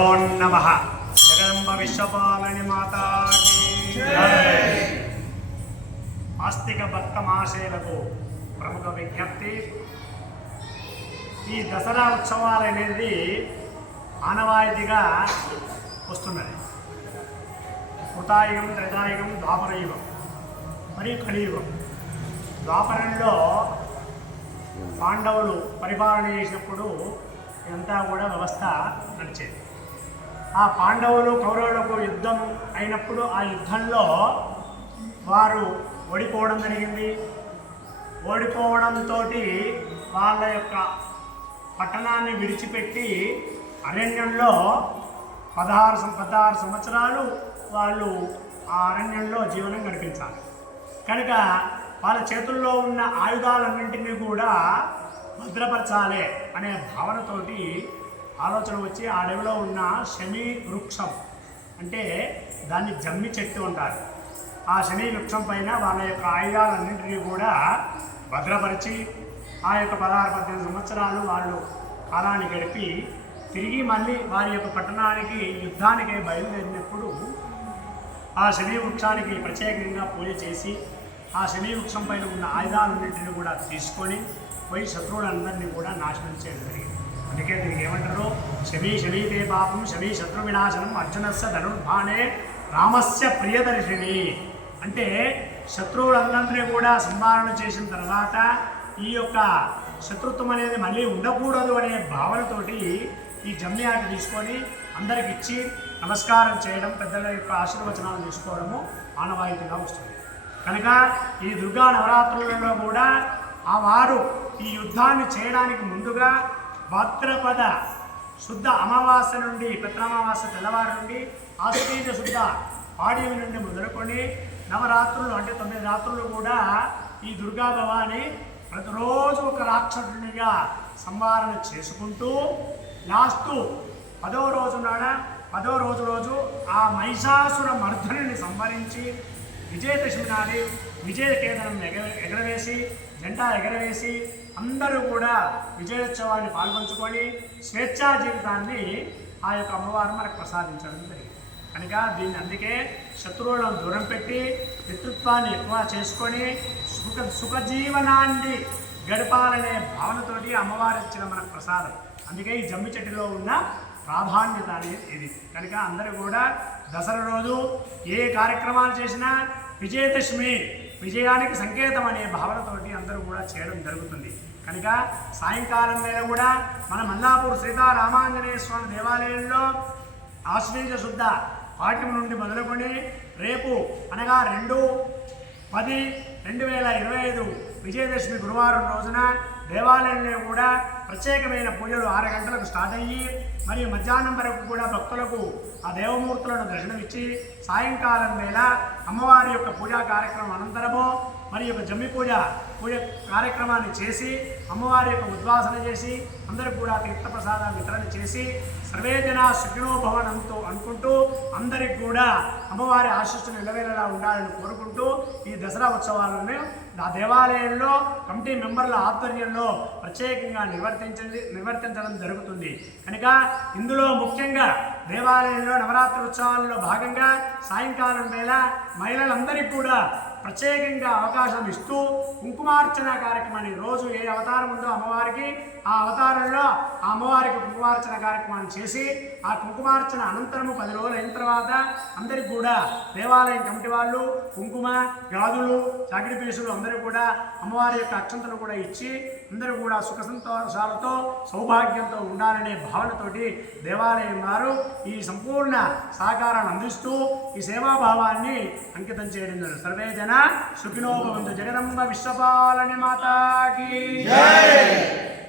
గురుభ్యో నమః. జగదంబ విశ్వపాలని మాతాకి జై. ఆస్తిక భక్త మహాశయులకు ప్రముఖ విజ్ఞప్తి, ఈ దసరా ఉత్సవాలు అనేది ఆనవాయితీగా వస్తున్నది. కృతాయుగం, త్రేతాయుగం, ద్వాపరయుగం మరియు కలియుగం. ద్వాపరంలో పాండవులు పరిపాలన చేసినప్పుడు ఇదంతా కూడా వ్యవస్థ నడిచేది. ఆ పాండవులు కౌరవులకు యుద్ధం అయినప్పుడు ఆ యుద్ధంలో వారు ఓడిపోవడం జరిగింది. ఓడిపోవడంతో వాళ్ళ యొక్క పట్టణాన్ని విడిచిపెట్టి అరణ్యంలో 16 సంవత్సరాలు వాళ్ళు ఆ అరణ్యంలో జీవనం గడిపించాలి. కనుక వాళ్ళ చేతుల్లో ఉన్న ఆయుధాలన్నింటినీ కూడా భద్రపరచాలి అనే భావనతోటి ఆలోచన వచ్చి ఆ అడవిలో ఉన్న శమీ వృక్షం, అంటే దాన్ని జమ్మి చెట్టు అంటారు, ఆ శమీ వృక్షం పైన వాళ్ళ యొక్క ఆయుధాలన్నింటినీ కూడా భద్రపరిచి ఆ యొక్క 16-18 సంవత్సరాలు వాళ్ళు కాలాన్ని గడిపి తిరిగి మళ్ళీ వారి యొక్క పట్టణానికి యుద్ధానికి బయలుదేరినప్పుడు ఆ శమీ వృక్షానికి ప్రత్యేకంగా పూజ చేసి ఆ శమీ వృక్షం పైన ఉన్న ఆయుధాలన్నింటినీ కూడా తీసుకొని పోయి శత్రువులందరినీ కూడా నాశనం చేయడం జరిగింది. అందుకే దీనికి ఏమంటారు, శమీతే పాపం శమీ శత్రు వినాశనం అర్జునస్య ధనుర్బాణే రామస్య ప్రియదర్శిని. అంటే శత్రువులందరినీ కూడా సంహారణ చేసిన తర్వాత ఈ యొక్క శత్రుత్వం అనేది మళ్ళీ ఉండకూడదు అనే భావనతోటి ఈ జమ్మి ఆట తీసుకొని అందరికి ఇచ్చి నమస్కారం చేయడం, పెద్దల యొక్క ఆశీర్వచనాలు తీసుకోవడము ఆనవాయితీగా వస్తుంది. కనుక ఈ దుర్గా నవరాత్రులలో కూడా ఆ వారు ఈ యుద్ధాన్ని చేయడానికి ముందుగా భాద్రపద శుద్ధ అమావాస్య నుండి, పిత్రామావాస్య తెల్లవారి నుండి ఆశ్వీజ శుద్ధ పాడ్యమి నుండి మొదలుకొని నవరాత్రులు అంటే 9 రాత్రులు కూడా ఈ దుర్గా భవాని ప్రతిరోజు ఒక రాక్షసునిగా సంహారణ చేసుకుంటూ లాస్ట్ 10వ రోజు ఆ మహిషాసుర మర్ధుని సంహరించి విజయదశమి నాడు విజయకేతనం ఎగరవేసి జెండా ఎగరవేసి అందరూ కూడా విజయోత్సవాన్ని పాల్పంచుకొని స్వేచ్ఛా జీవితాన్ని ఆ యొక్క అమ్మవారు మనకు ప్రసాదించడం జరిగింది. కనుక దీన్ని అందుకే శత్రువులను దూరం పెట్టి పితృత్వాన్ని ఎక్కువ చేసుకొని సుఖజీవనాన్ని గడపాలనే భావనతోటి అమ్మవారు ఇచ్చిన మనకు ప్రసాదం. అందుకే ఈ జమ్మి చెట్టులో ఉన్న ప్రాధాన్యత అనేది ఇది. కనుక అందరూ కూడా దసరా రోజు ఏ కార్యక్రమాలు చేసినా విజయదశమి విజయానికి సంకేతం అనే భావనతోటి అందరూ కూడా చేయడం జరుగుతుంది. కనుక సాయంకాలం వేళ కూడా మన మల్లాపూర్ సీతారామాంజనేయ స్వామి దేవాలయంలో ఆశ్వీజ శుద్ధ పాఠ్యం నుండి మొదలుకొని రేపు అనగా 2/10/2025 విజయదశమి గురువారం రోజున దేవాలయంలో కూడా ప్రత్యేకమైన పూజలు 6 గంటలకు స్టార్ట్ అయ్యి మరియు మధ్యాహ్నం వరకు కూడా భక్తులకు ఆ దేవమూర్తులను దర్శనమిచ్చి సాయంకాలం వేళ అమ్మవారి యొక్క పూజా కార్యక్రమం అనంతరము మరి యొక్క జమ్మి పూజ కార్యక్రమాన్ని చేసి అమ్మవారి యొక్క ఉద్వాసన చేసి అందరూ కూడా తీర్థప్రసాదాలు వితరణ చేసి సర్వే జనా సుఖినో భవనంతో అనుకుంటూ అందరికి కూడా అమ్మవారి ఆశీస్సులు నిలవేళలా ఉండాలని కోరుకుంటూ ఈ దసరా ఉత్సవాలను ఆ దేవాలయంలో కమిటీ మెంబర్ల ఆధ్వర్యంలో ప్రత్యేకంగా నిర్వర్తించడం జరుగుతుంది. కనుక ఇందులో ముఖ్యంగా దేవాలయంలో నవరాత్రి ఉత్సవాలలో భాగంగా సాయంకాలం వేళ మహిళలందరికీ కూడా ప్రత్యేకంగా అవకాశం ఇస్తూ కుంకుమార్చన కార్యక్రమాన్ని రోజు ఏ అవతారం ఉందో అమ్మవారికి ఆ అవతారంలో ఆ అమ్మవారికి కుంకుమార్చన కార్యక్రమాన్ని చేసి ఆ కుంకుమార్చన అనంతరము 10 రోజులు అయిన తర్వాత అందరికి కూడా దేవాలయం కమిటీ వాళ్ళు కుంకుమ, గాజులు, చాకిరి పీసులు అందరూ కూడా అమ్మవారి యొక్క అక్షంతలు కూడా ఇచ్చి అందరూ కూడా సుఖ సంతోషాలతో సౌభాగ్యంతో ఉండాలనే భావనతోటి దేవాలయం వారు ఈ సంపూర్ణ సహకారాన్ని అందిస్తూ ఈ సేవాభావాన్ని అంకితం చేయడం జరుగుతుంది. సర్వే జన సుఖినో భవంతు. జగదంబ విశ్వపాలని మాతాకి జై.